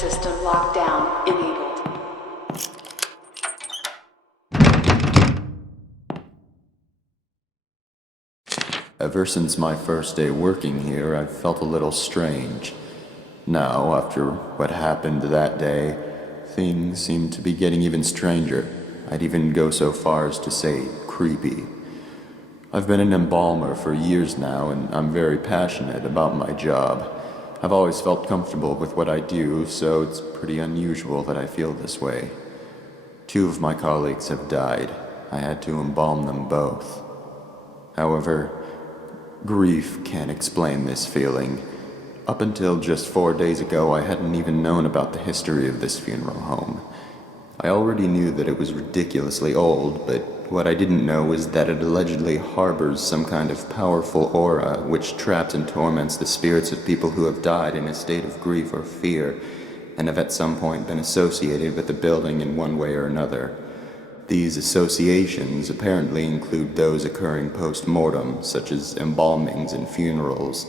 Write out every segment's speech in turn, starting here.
system lockdown enabled. Ever since my first day working here, I've felt a little strange. Now, after what happened that day, things seem to be getting even stranger. I'd even go so far as to say creepy. I've been an embalmer for years now, and I'm very passionate about my job. I've always felt comfortable with what I do, so it's pretty unusual that I feel this way. 2 of my colleagues have died. I had to embalm them both. However, grief can't explain this feeling. Up until just 4 days ago, I hadn't even known about the history of this funeral home. I already knew that it was ridiculously old, but what I didn't know was that it allegedly harbors some kind of powerful aura which traps and torments the spirits of people who have died in a state of grief or fear, and have at some point been associated with the building in one way or another. These associations apparently include those occurring post-mortem, such as embalmings and funerals.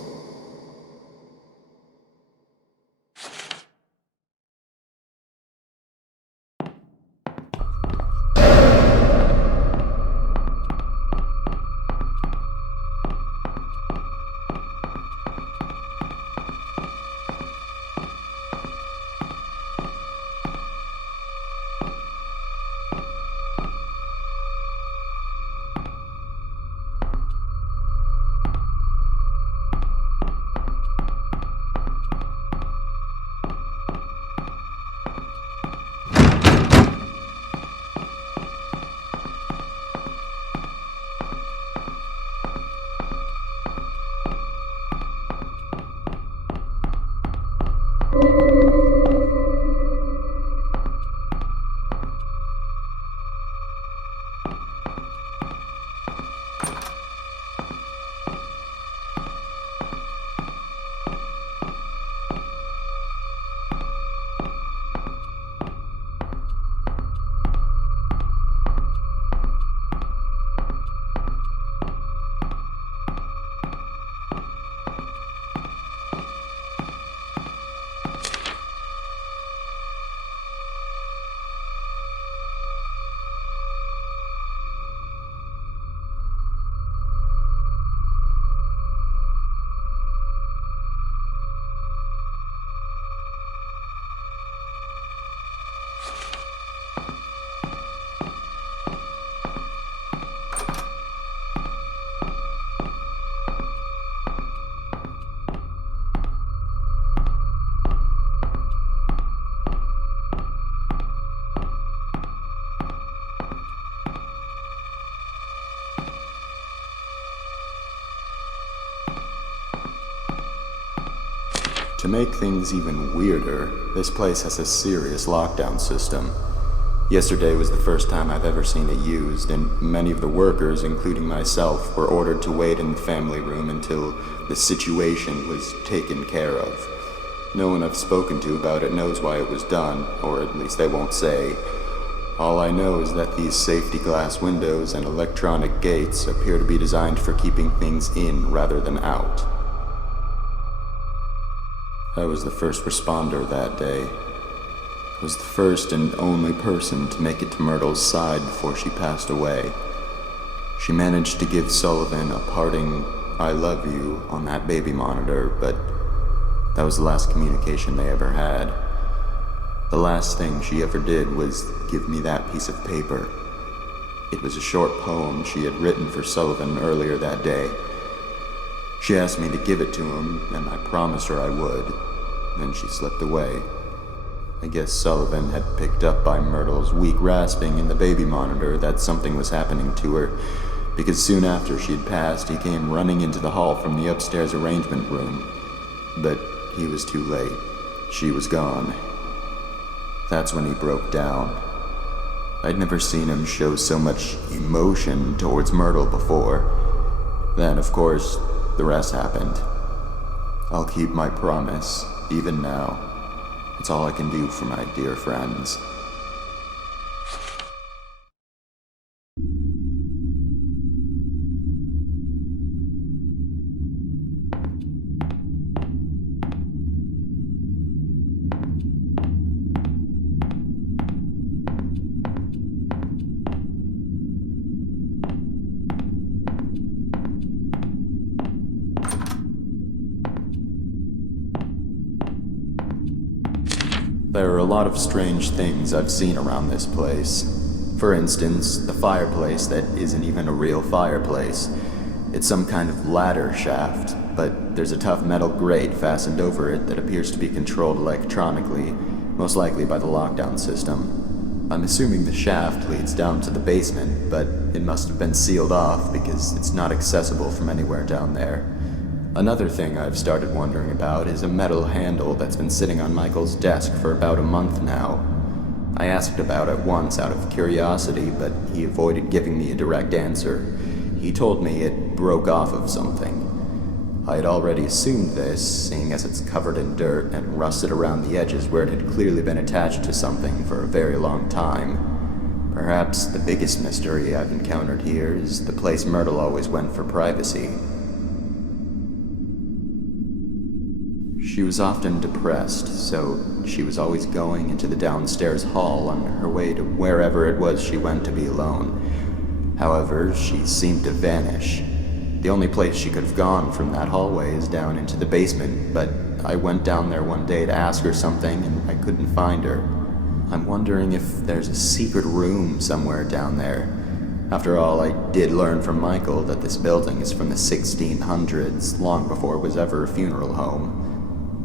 To make things even weirder, this place has a serious lockdown system. Yesterday was the first time I've ever seen it used, and many of the workers, including myself, were ordered to wait in the family room until the situation was taken care of. No one I've spoken to about it knows why it was done, or at least they won't say. All I know is that these safety glass windows and electronic gates appear to be designed for keeping things in rather than out. I was the first responder that day. I was the first and only person to make it to Myrtle's side before she passed away. She managed to give Sullivan a parting "I love you" on that baby monitor, but that was the last communication they ever had. The last thing she ever did was give me that piece of paper. It was a short poem she had written for Sullivan earlier that day. She asked me to give it to him, and I promised her I would. Then she slipped away. I guess Sullivan had picked up by Myrtle's weak rasping in the baby monitor that something was happening to her, because soon after she'd passed, he came running into the hall from the upstairs arrangement room. But he was too late. She was gone. That's when he broke down. I'd never seen him show so much emotion towards Myrtle before. Then, of course, the rest happened. I'll keep my promise, even now. It's all I can do for my dear friends. There are a lot of strange things I've seen around this place. For instance, the fireplace that isn't even a real fireplace. It's some kind of ladder shaft, but there's a tough metal grate fastened over it that appears to be controlled electronically, most likely by the lockdown system. I'm assuming the shaft leads down to the basement, but it must have been sealed off because it's not accessible from anywhere down there. Another thing I've started wondering about is a metal handle that's been sitting on Michael's desk for about a month now. I asked about it once out of curiosity, but he avoided giving me a direct answer. He told me it broke off of something. I had already assumed this, seeing as it's covered in dirt and rusted around the edges where it had clearly been attached to something for a very long time. Perhaps the biggest mystery I've encountered here is the place Myrtle always went for privacy. She was often depressed, so she was always going into the downstairs hall on her way to wherever it was she went to be alone. However, she seemed to vanish. The only place she could have gone from that hallway is down into the basement, but I went down there one day to ask her something and I couldn't find her. I'm wondering if there's a secret room somewhere down there. After all, I did learn from Michael that this building is from the 1600s, long before it was ever a funeral home.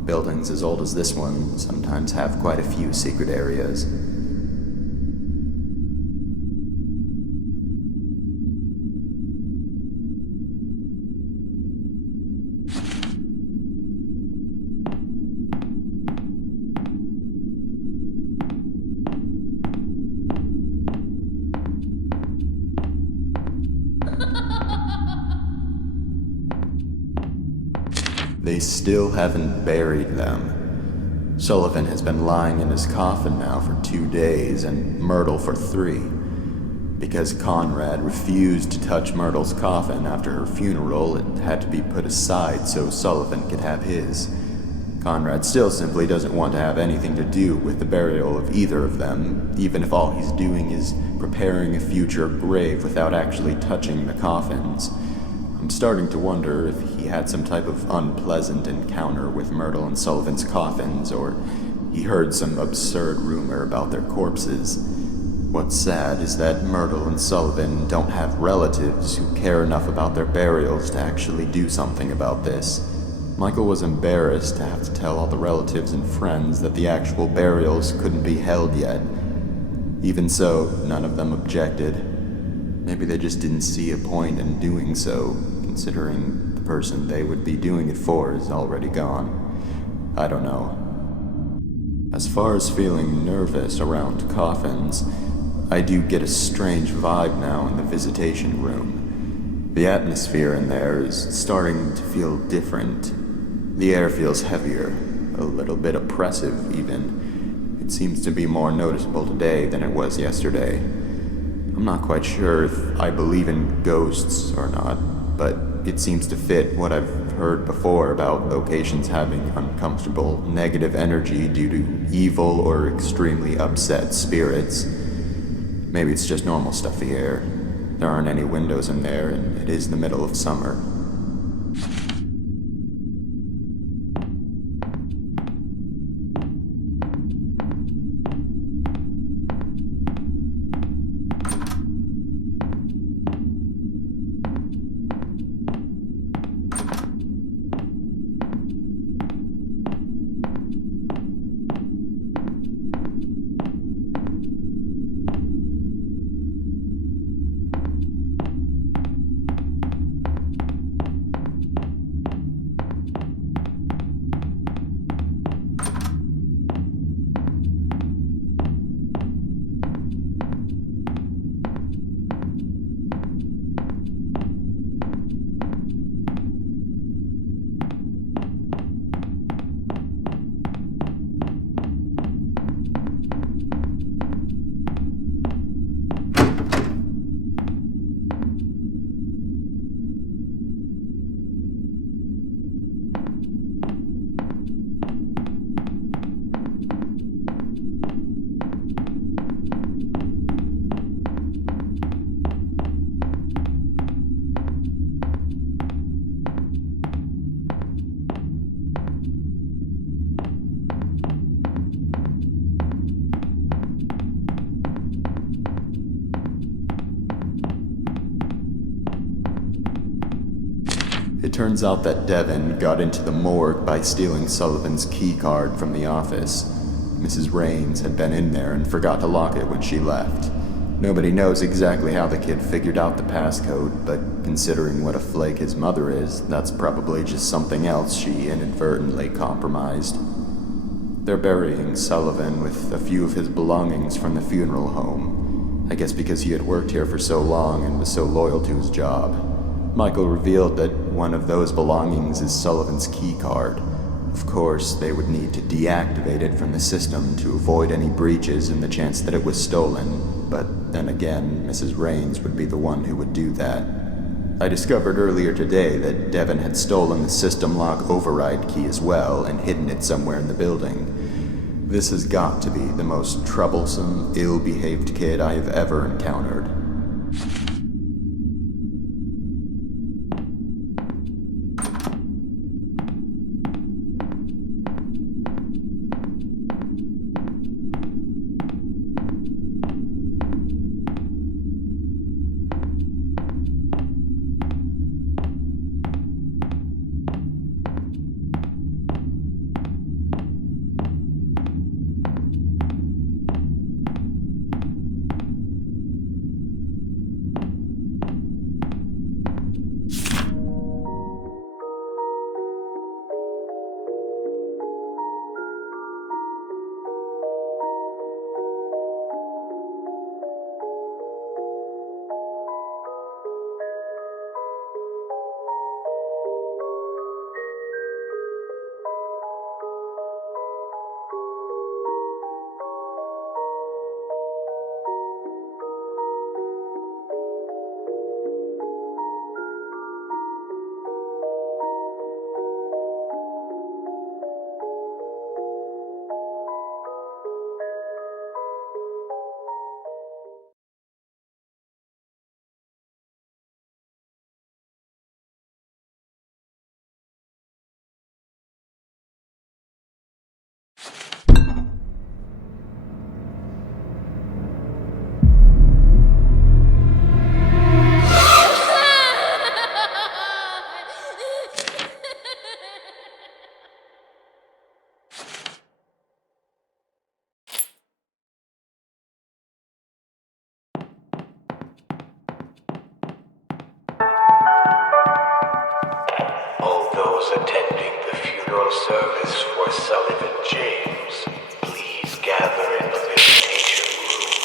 Buildings as old as this one sometimes have quite a few secret areas. They still haven't buried them. Sullivan has been lying in his coffin now for 2 days, and Myrtle for 3. Because Conrad refused to touch Myrtle's coffin after her funeral, it had to be put aside so Sullivan could have his. Conrad still simply doesn't want to have anything to do with the burial of either of them, even if all he's doing is preparing a future grave without actually touching the coffins. I'm starting to wonder if he had some type of unpleasant encounter with Myrtle and Sullivan's coffins, or he heard some absurd rumor about their corpses. What's sad is that Myrtle and Sullivan don't have relatives who care enough about their burials to actually do something about this. Michael was embarrassed to have to tell all the relatives and friends that the actual burials couldn't be held yet. Even so, none of them objected. Maybe they just didn't see a point in doing so, considering the person they would be doing it for is already gone. I don't know. As far as feeling nervous around coffins, I do get a strange vibe now in the visitation room. The atmosphere in there is starting to feel different. The air feels heavier, a little bit oppressive even. It seems to be more noticeable today than it was yesterday. I'm not quite sure if I believe in ghosts or not, but it seems to fit what I've heard before about locations having uncomfortable, negative energy due to evil or extremely upset spirits. Maybe it's just normal stuffy air. There aren't any windows in there, and it is the middle of summer. turns out that Devon got into the morgue by stealing Sullivan's key card from the office. Mrs. Raines had been in there and forgot to lock it when she left. Nobody knows exactly how the kid figured out the passcode, but considering what a flake his mother is, that's probably just something else she inadvertently compromised. They're burying Sullivan with a few of his belongings from the funeral home. I guess because he had worked here for so long and was so loyal to his job. Michael revealed that one of those belongings is Sullivan's key card. Of course, they would need to deactivate it from the system to avoid any breaches and the chance that it was stolen, but then again, Mrs. Raines would be the one who would do that. I discovered earlier today that Devon had stolen the system lock override key as well and hidden it somewhere in the building. This has got to be the most troublesome, ill-behaved kid I have ever encountered. Attending the funeral service for Sullivan James, please gather in the visitation room.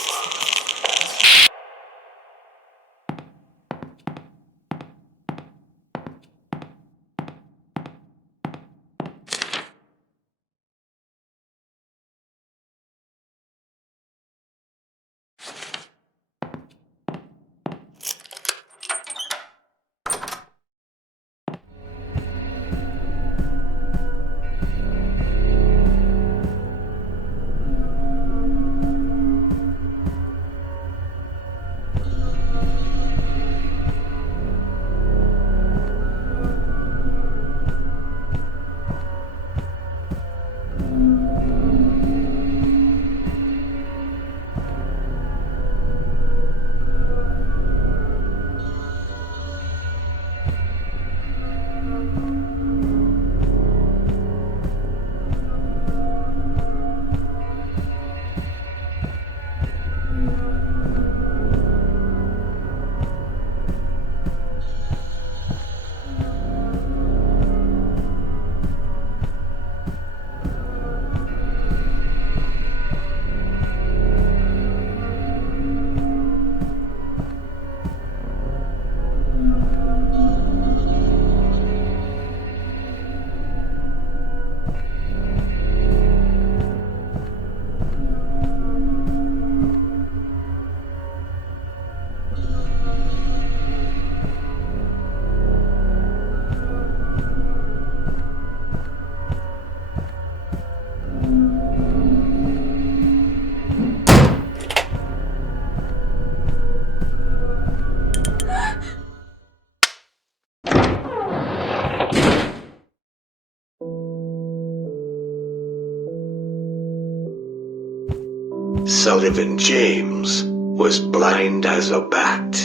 Sullivan James was blind as a bat.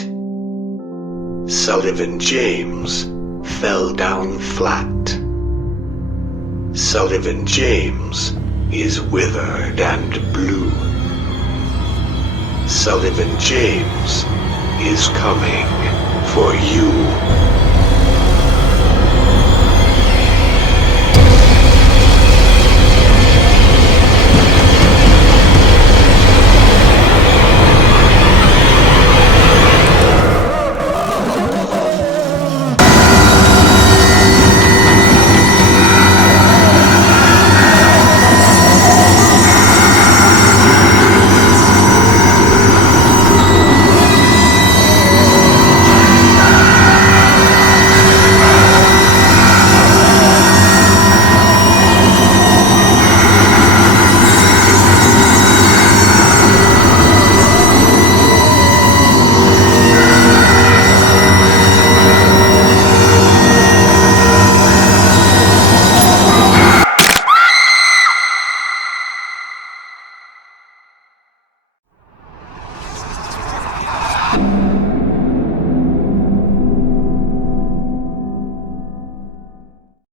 Sullivan James fell down flat. Sullivan James is withered and blue. Sullivan James is coming for you.